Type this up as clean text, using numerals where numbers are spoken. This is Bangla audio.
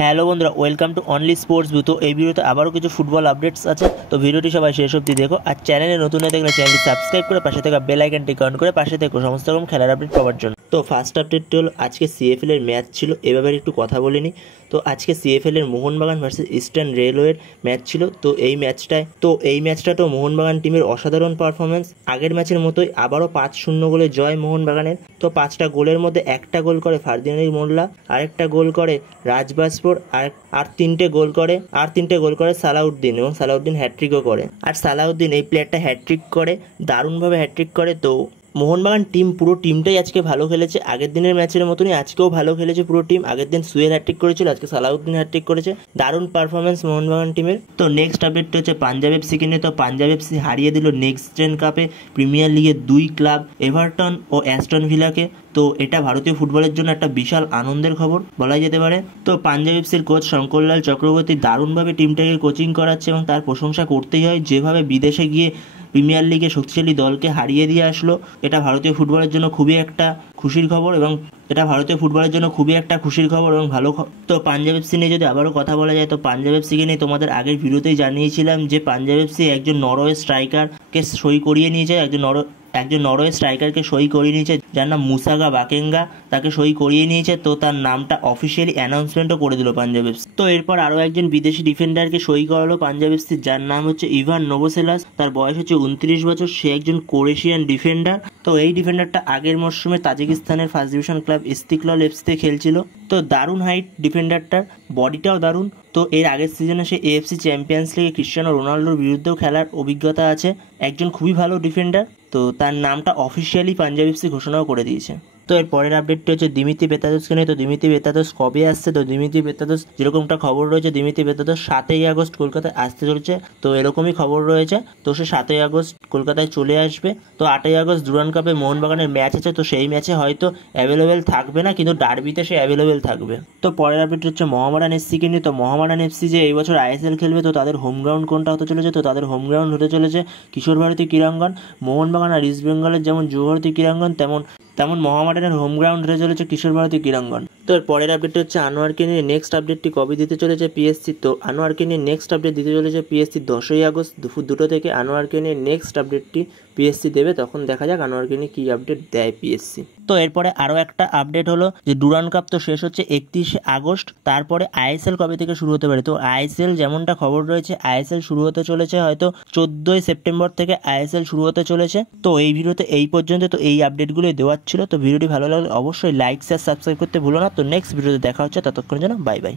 হ্যালো বন্ধুরা, welcome to only sports view. তো এই ভিডিওতে আবারও কিছু ফুটবল আপডেটস আছে, তো ভিডিওটি সবাই শেষ অবধি দেখো। আর চ্যানেলে নতুন হয়ে দেখলে চ্যানেলটি সাবস্ক্রাইব করে পাশে থাকা বেল আইকনটি অন করে পাশে থেকে সমস্ত রকম খেলার আপডেট পাওয়ার জন্য। তো ফার্স্ট আপডেটটি হলো আজকে সিএফএল এর ম্যাচ ছিল, এ ব্যাপারে একটু কথা বলে নিই। তো আজকে সিএফএল এর মোহনবাগান ভার্সেস ইস্টার্ন রেলওয়ের ম্যাচ ছিল। তো এই ম্যাচটাতেও মোহনবাগান টিমের অসাধারণ পারফরমেন্স। আগের ম্যাচের মতোই আবারও 5-0 গোলে জয় মোহনবাগানের। তো 5টা গোলের মধ্যে একটা গোল করে ফার্দিনান্দ মোল্লা, আরেকটা গোল করে রাজবাসপুর, আর তিনটে গোল করে সালাউদ্দিন, এবং সালাউদ্দিন হ্যাট্রিকও করে। আর সালাউদ্দিন এই প্লেয়ারটা হ্যাট্রিক করে, দারুণভাবে হ্যাট্রিক করে। তো মোহনবাগান পুরো টিমটাই আজকে ভালো খেলেছে, আগের দিনের ম্যাচের মতনই আজকেও ভালো খেলেছে পুরো টিম। আগের দিন সুয়েল হ্যাট্রিক করেছিল, আজকে সালাউদ্দিন হ্যাট্রিক করেছে। দারুণ পারফরমেন্স মোহনবাগান টিমের। তো নেক্সট আপডেটটা হচ্ছে পাঞ্জাব এফসিকে নিয়ে। তো পাঞ্জাব এফসি হারিয়ে দিল নেক্সট জেন কাপে প্রিমিয়ার লিগের দুই ক্লাব এভারটন ও অ্যাস্টন ভিলাকে। তো এটা ভারতীয় ফুটবলের জন্য একটা বিশাল আনন্দের খবর বলাই যেতে পারে। তো পাঞ্জাব এফসির কোচ শঙ্করলাল চক্রবর্তী দারুণভাবে টিমটাকে কোচিং করাচ্ছে, এবং তার প্রশংসা করতেই হয়। যেভাবে বিদেশে গিয়ে প্রিমিয়ার লিগে শক্তিশালী দলকে হারিয়ে দিয়ে আসলো, এটা ভারতীয় ফুটবলের জন্য খুবই একটা খুশির খবর, এবং ভালো। তো পাঞ্জাব এফসি নিয়ে যদি আবারও কথা বলা যায়, তো পাঞ্জাব এফসিকে নিয়ে তোমাদের আগের ভিডিওতেই জানিয়েছিলাম যে পাঞ্জাব এফসি একজন নরওয়ে স্ট্রাইকারকে সই করিয়ে নিয়েছে, একজন নরওয়ে স্ট্রাইকারকে সই করিয়ে নিয়েছে, যার নাম মুসাগা বাকেঙ্গা, তাকে সই করিয়ে নিয়েছে। তো তার নামটা অফিসিয়ালি অ্যানাউন্সমেন্টও করে দিল পাঞ্জাব এফসি। তো এরপর আরও একজন বিদেশি ডিফেন্ডারকে সই করালো পাঞ্জাব এফসি, যার নাম হচ্ছে ইভান নোভোসেলাস। তার বয়স হচ্ছে 29 বছর, সে একজন ক্রোয়েশিয়ান ডিফেন্ডার। তো এই ডিফেন্ডারটা আগের মরশুমে তাজিকিস্তানের ফার্স্ট ডিভিশন ক্লাব ইস্তিক্লাল এফসিতে খেলছিল। তো দারুণ হাইট ডিফেন্ডারটার, বডিটাও দারুণ। তো এর আগের সিজনে সে এএফসি চ্যাম্পিয়ন্স লিগে ক্রিশ্চিয়ানো রোনাল্ডোর বিরুদ্ধেও খেলার অভিজ্ঞতা আছে, একজন খুবই ভালো ডিফেন্ডার। তো তার নামটা অফিসিয়ালি পাঞ্জাব এফসি ঘোষণাও করে দিয়েছে। তো এর পরের আপডেটটি হচ্ছে দিমিত্রি বেতাদোসকে নিয়ে। তো দিমিত্রি বেতাদোস কবে আসছে? তো দিমিত্রি বেতাদোস যেরকমটা খবর রয়েছে, দিমিত্রি বেতাদোস 7ই আগস্ট কলকাতায় আসতে চলেছে। তো এরকমই খবর রয়েছে। তো সে 7ই আগস্ট কলকাতায় চলে আসবে। তো 8ই আগস্ট ডুরান্ড কাপে মোহনবাগানের ম্যাচ আছে, তো সেই ম্যাচে হয়তো অ্যাভেলেবেল থাকবে না, কিন্তু ডার্বিতে সে অ্যাভেলেবেল থাকবে। তো পরের আপডেট হচ্ছে মোহামেডান এফসিকে নিয়ে। তো মোহামেডান এফসি যে এই বছর আইএসএল খেলবে, তো তাদের হোম গ্রাউন্ড কোনটা হতে চলেছে? তো তাদের হোম গ্রাউন্ড হতে চলেছে কিশোর ভারতী ক্রীড়াঙ্গন। মোহনবাগান আর ইস্ট বেঙ্গলের যেমন যুবভারতী ক্রীড়াঙ্গন, তেমন মোহামেডানের হোম গ্রাউন্ড হতে চলেছে কিশোর ভারতী ক্রীড়াঙ্গন। তো এর পরের আপডেট হচ্ছে আনোয়ারকে নিয়ে। নেক্সট আপডেটটি কবে দিতে চলেছে পিএসসি? তো আনোয়ারকে নিয়ে নেক্সট আপডেট দিতে চলেছে পিএসসি 10ই আগস্ট দুপুর 2টো থেকে। আনোয়ারকে নিয়ে নেক্সট আপডেটটি পিএসসি দেবে, তখন দেখা যাক আনোয়ারকে নিয়ে কী আপডেট দেয় পিএসসি। তো এরপরে আরও একটা আপডেট হলো যে ডুরান্ড কাপ তো শেষ হচ্ছে 31শে আগস্ট, তারপরে আইএসএল কবে থেকে শুরু হতে পারে? তো আইএসএল যেমনটা খবর রয়েছে, আইএসএল শুরু হতে চলেছে হয়তো 14ই সেপ্টেম্বর থেকে আইএসএল শুরু হতে চলেছে। তো এই ভিডিওতে এই পর্যন্ত। তো এই আপডেটগুলোই দেওয়ার ছিল। তো ভিডিওটি ভালো লাগলে অবশ্যই লাইক শেয়ার সাবস্ক্রাইব করতে ভুলো না। তো নেক্সট ভিডিওতে দেখা হচ্ছে, ততক্ষণের জন্য বাই বাই।